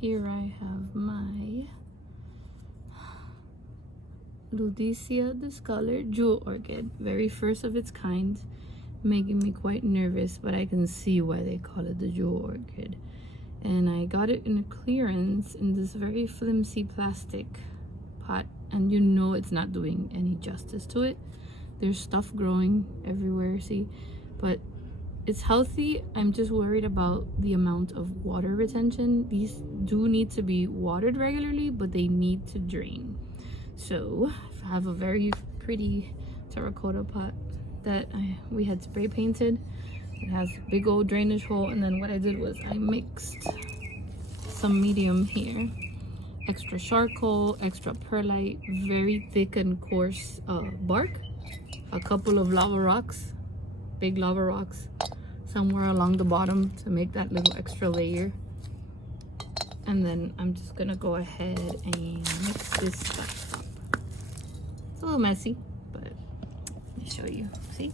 here I have my Ludicia discolored jewel orchid, very first of its kind, making me quite nervous, but I can see why they call it the jewel orchid. And I got it in a clearance in this very flimsy plastic pot, and you know it's not doing any justice to it. There's stuff growing everywhere, see, but it's healthy. I'm just worried about the amount of water retention. These do need to be watered regularly, but they need to drain. So I have a very pretty terracotta pot that we had spray painted. It has a big old drainage hole, and then what I did was I mixed some medium here, extra charcoal, extra perlite, very thick and coarse bark, a couple of lava rocks, big lava rocks somewhere along the bottom to make that little extra layer. And then I'm just gonna go ahead and mix this stuff up. It's a little messy, but let me show you. See,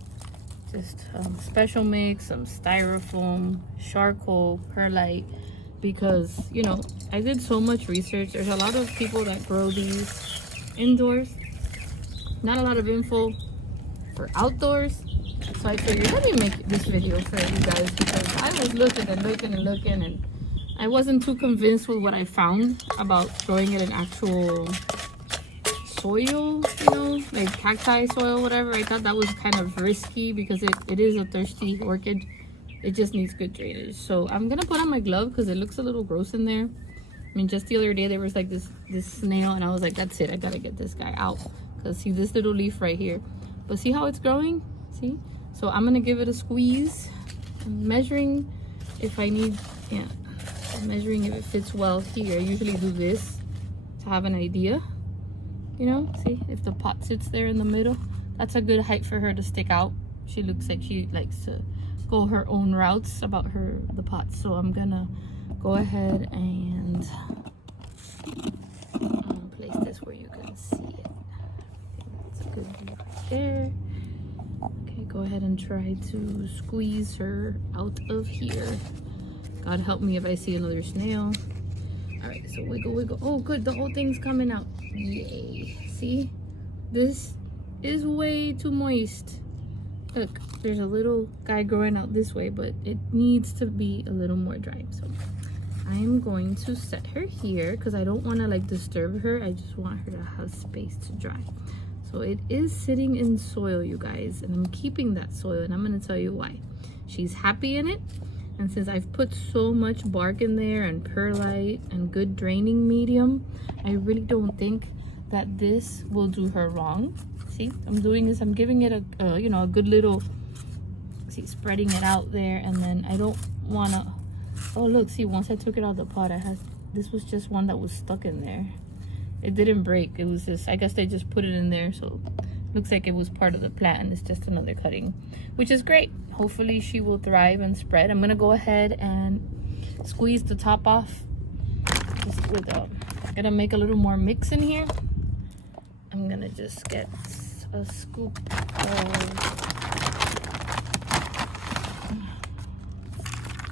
just special mix, some styrofoam, charcoal, perlite, because you know I did so much research. There's a lot of people that grow these indoors, not a lot of info for outdoors. So I figured, let me make this video for you guys, because I was looking and I wasn't too convinced with what I found about growing it in actual soil, you know, like cacti soil, whatever. I thought that was kind of risky because it is a thirsty orchid. It just needs good drainage. So I'm gonna put on my glove because it looks a little gross in there. I mean, just the other day there was like this snail, and I was like, that's it, I gotta get this guy out. Because see this little leaf right here, but see how it's growing? See? So I'm gonna give it a squeeze. I'm measuring if I need, yeah, I'm measuring if it fits well here. I usually do this to have an idea, you know. See if the pot sits there in the middle. That's a good height for her to stick out. She looks like she likes to go her own routes about the pots. So I'm gonna go ahead and place this where you can see it. That's a good view right there. Okay, go ahead and try to squeeze her out of here. God help me if I see another snail. All right, so wiggle, wiggle. Oh, good, the whole thing's coming out. Yay. See? This is way too moist. Look, there's a little guy growing out this way, but it needs to be a little more dry. So I'm going to set her here because I don't want to like disturb her. I just want her to have space to dry. So it is sitting in soil, you guys, and I'm keeping that soil, and I'm going to tell you why. She's happy in it, and since I've put so much bark in there and perlite and good draining medium, I really don't think that this will do her wrong. See, I'm doing this, I'm giving it a you know, a good little, see, spreading it out there, and then I don't want to, oh look, see, once I took it out of the pot, this was just one that was stuck in there. It didn't break. It was just, I guess they just put it in there, so it looks like it was part of the plant, and it's just another cutting, which is great. Hopefully she will thrive and spread. I'm gonna go ahead and squeeze the top off just with I'm gonna make a little more mix in here. I'm gonna just get a scoop of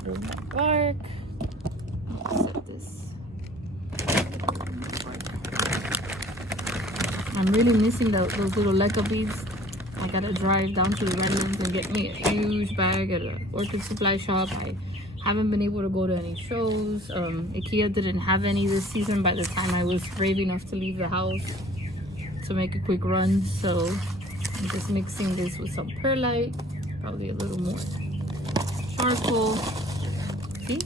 a little more bark. I'll set this. I'm really missing those little leca beads. I gotta drive down to the Redlands and get me a huge bag at an orchid supply shop. I haven't been able to go to any shows. IKEA didn't have any this season by the time I was brave enough to leave the house to make a quick run. So I'm just mixing this with some perlite, probably a little more charcoal. See?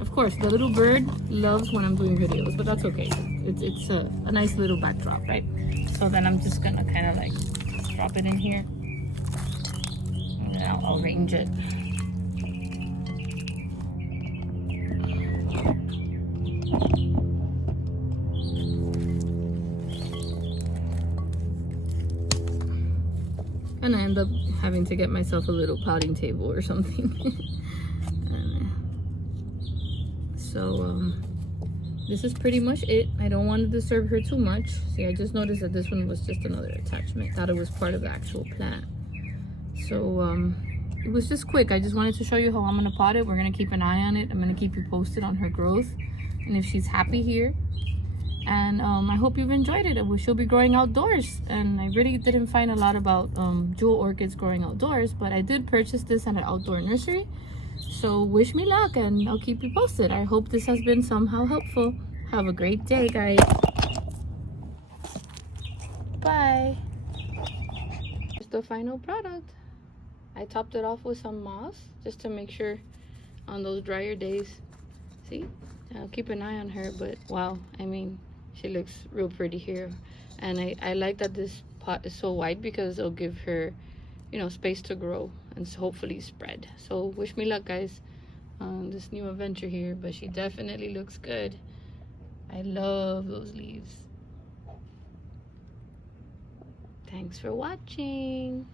Of course, the little bird loves when I'm doing videos, but that's okay. It's a nice little backdrop, right? So then I'm just gonna kind of like drop it in here, and then I'll arrange it. And I end up having to get myself a little potting table or something. So this is pretty much it. I don't want to disturb her too much. See, I just noticed that this one was just another attachment. Thought it was part of the actual plant. So it was just quick. I just wanted to show you how I'm gonna pot it. We're gonna keep an eye on it. I'm gonna keep you posted on her growth and if she's happy here. And I hope you've enjoyed it. She'll be growing outdoors, and I really didn't find a lot about jewel orchids growing outdoors, but I did purchase this at an outdoor nursery. So wish me luck, and I'll keep you posted. I hope this has been somehow helpful. Have a great day, guys. Bye. Here's the final product. I topped it off with some moss just to make sure on those drier days. See, I'll keep an eye on her, but wow, I mean, she looks real pretty here. And I like that this pot is so wide because it'll give her, you know, space to grow and hopefully spread. So wish me luck, guys, on this new adventure here. But she definitely looks good. I love those leaves. Thanks for watching.